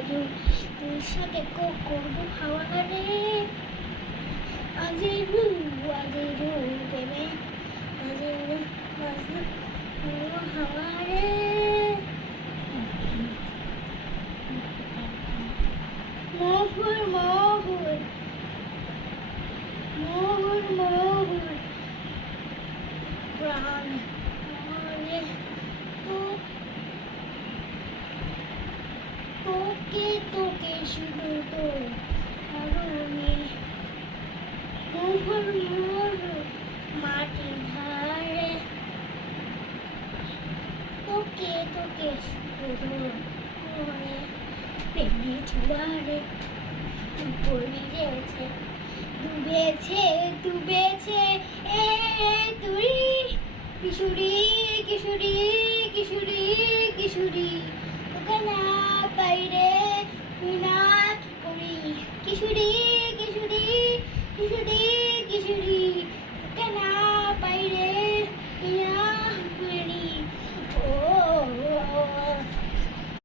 গজল তোর সাথে করবো হাওয়ারে আজিরু প্রেমে আজিরু হাওয়ারে মোহর মোহর মোহর মোহর প্রাণ মনে তোকে তোকে শুধু তোর কারণে মোহর মোহর মাটি ধারে তোকে তোকে শুধু তোর মনে প্রেমে জোয়ারে পড়ে গেছে ডুবেছে ডুবেছে এ তুই কিশোরী কিশোরী কিশোরী কিশোরী তোকে না